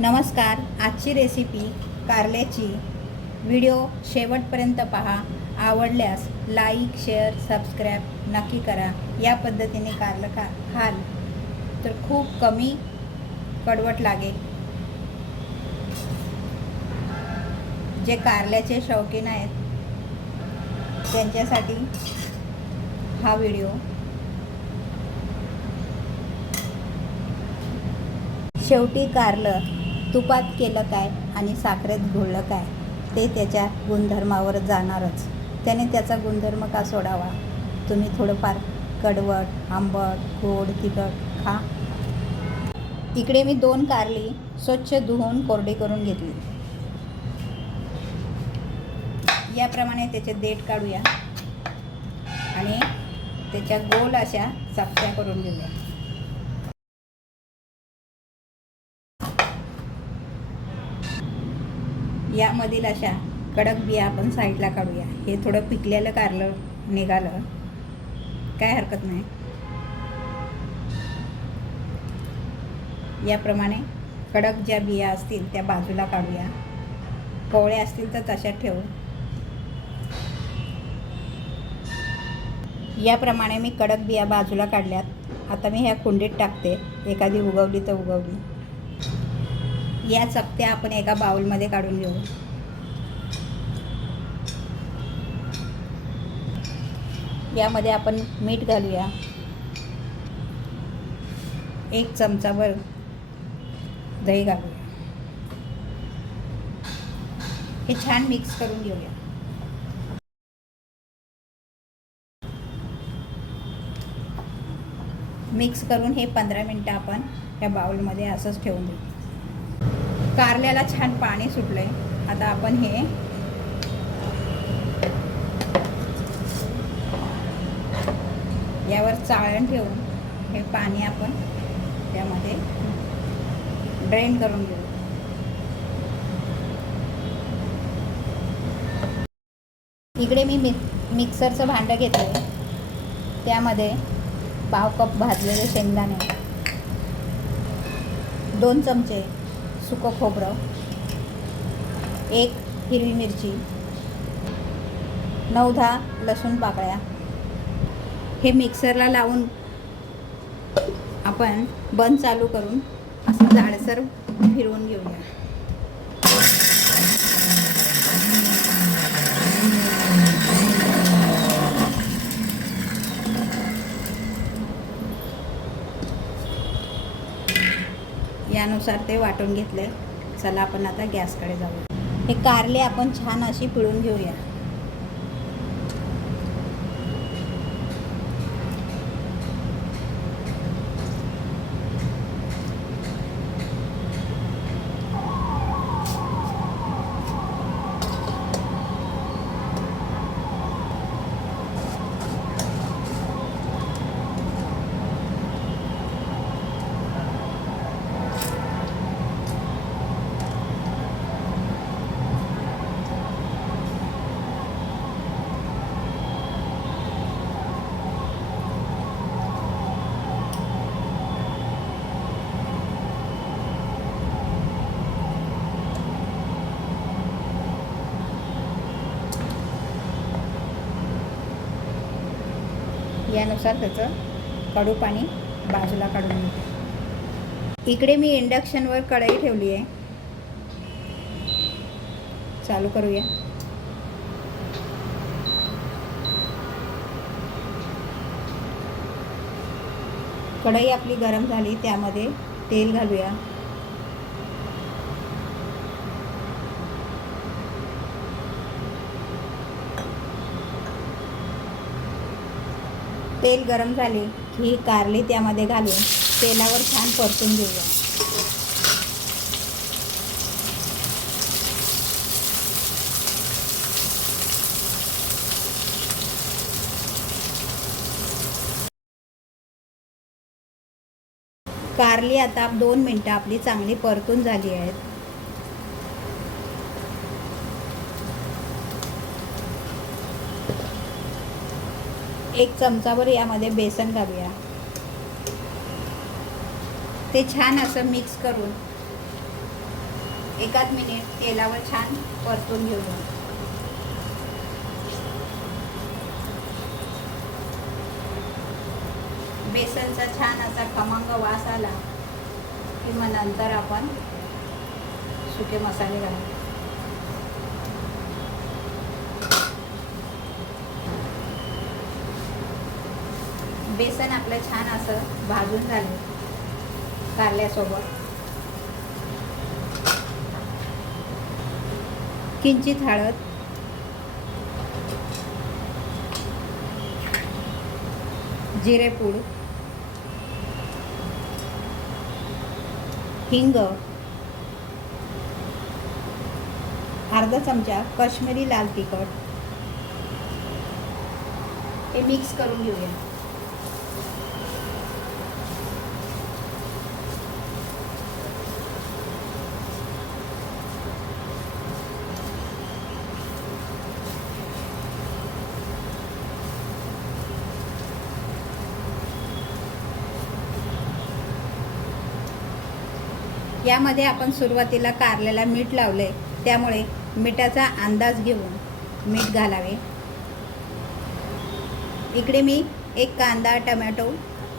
नमस्कार. आजची रेसिपी कारल्याची. व्हिडिओ शेवटपर्यंत पहा. आवडल्यास लाईक, शेअर, सबस्क्राईब नक्की करा. या पद्धतीने कारलं खाल तर खूप कमी कडवट लागेल. जे कारल्याचे शौकीन आहेत त्यांच्यासाठी हा व्हिडिओ. शेवटी कारलं तुपात केलं काय आणि साखरेत घोळलं काय ते त्याच्या गुणधर्मावर जाणारच. त्याने त्याचा गुणधर्म का सोडावा. तुम्ही थोडंफार कडवट, आंबट, गोड, तिखट खा. इकडे मी 2 कारली स्वच्छ धुवून कोरडी करून घेतली. याप्रमाणे त्याचे देठ काढूया आणि त्याच्या गोल अशा चपट्या करून घेऊया. यामधील अशा कडक बिया आपण साईडला काढूया. हे थोडं पिकलेलं कारलं निघालं, काय हरकत नाही. याप्रमाणे कडक ज्या बिया असतील त्या बाजूला काढूया. कोवळ्या असतील तर तशात ठेवू. याप्रमाणे मी कडक बिया बाजूला काढल्यात. आता मी ह्या कुंडीत टाकते. एखादी उगवली तर उगवली. या चपट्या आपण एका बाउलमध्ये काढून घेऊ. यामध्ये आपण मीठ घालूया. 1 चमचाभर दही घालूया. हे छान मिक्स करून घेऊया. मिक्स करून हे 15 मिनटं आपण या बाउलमध्ये असंच ठेवून देऊ. कारल्याला छान पाणी सुटलंय. आता आपण हे यावर चाळण ठेवून हे पाणी आपण त्यामध्ये ड्रेन करून घेऊ. इकडे मी मिक्सरचं भांडं घेतलं. त्यामध्ये पाव कप भाजलेले शेंगदाणे, 2 चमचे सुकं खोबरं, 1 हिरवी मिरची, 9-10 लसूण पाकळ्या. हे मिक्सरला लावून आपण बंद चालू करून असं जाडसर फिरवून घेऊया. यानुसार ते वाटून घेतले. चला आपण आता गॅसकडे जाऊया. हे कारले आपण छान अशी पिळून घेऊया. यानुसार त्याचं कडू पाणी बाजूला काढून घेते. इकडे मी इंडक्शनवर कढई ठेवली आहे. चालू करूया. कढई आपली गरम झाली. त्यामध्ये तेल घालूया. तेल गरम झाले की कारली त्यामध्ये घालून तेलावर छान परतून घेऊया. कारली आता 2 मिनटं आपली चांगली परतून झाली आहेत. एक चमचाभर यामध्ये बेसन घालूया. ते छान असं मिक्स करून एकाच मिनिट तेलावर छान परतून घेऊया. बेसनचा छान असा खमंग वास आला की मग नंतर आपण सुके मसाले घालू. बेसन आपलं छान असं भाजून झालं कारल्यासोबत. किंचित हळद, जिरेपूड, हिंग, अर्धा चमचा काश्मीरी लाल तिखट हे मिक्स करून घेऊया. यामध्ये आपण सुरुवातीला कारल्याला मीठ लावले, त्यामुळे मिठाचा अंदाज घेऊन मीठ घालावे. इकडे मी एक कांदा टमॅटो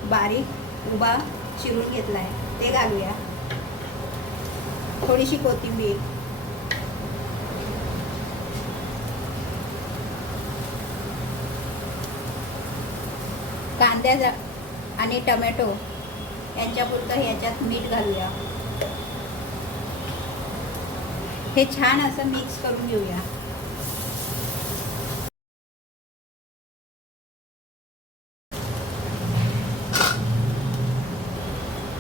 बारीक उभा चिरून घेतला आहे, ते घालूया. थोडीशी कोथिंबीर, कांद्या आणि टमॅटो यांच्यापुरतं ह्याच्यात मीठ घालूया. हे छान असं मिक्स करून घेऊया.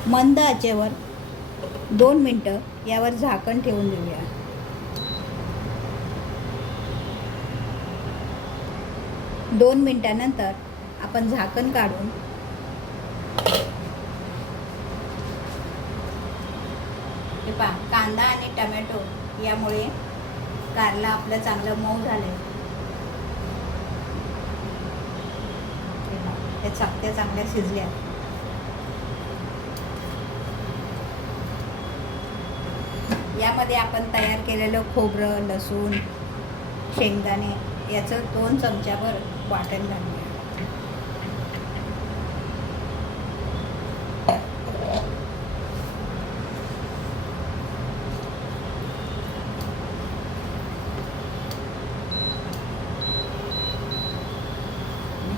मंद आचेवर 2 मिनटं यावर झाकण ठेवून देऊया. दोन मिनटानंतर आपण झाकण काढून हे पहा, कांदा आणि टमॅटो यामुळे कारला आपलं चांगलं मऊ झालंय. त्या चकत्या चांगल्या शिजल्या. यामध्ये आपण तयार केलेलं खोबरं, लसूण, शेंगदाणे याचं 2 चमच्याभर वाटण घालूया.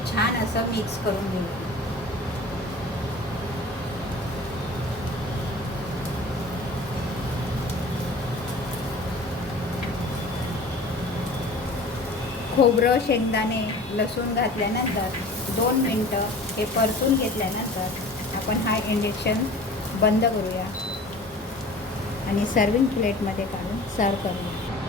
छान असं मिक्स करून घेऊ. खोबरं, शेंगदाणे, लसूण घातल्यानंतर 2 मिनटं हे परतून घेतल्यानंतर आपण हा इंडक्शन बंद करूया आणि सर्विंग प्लेटमध्ये काढून सर्व करूया.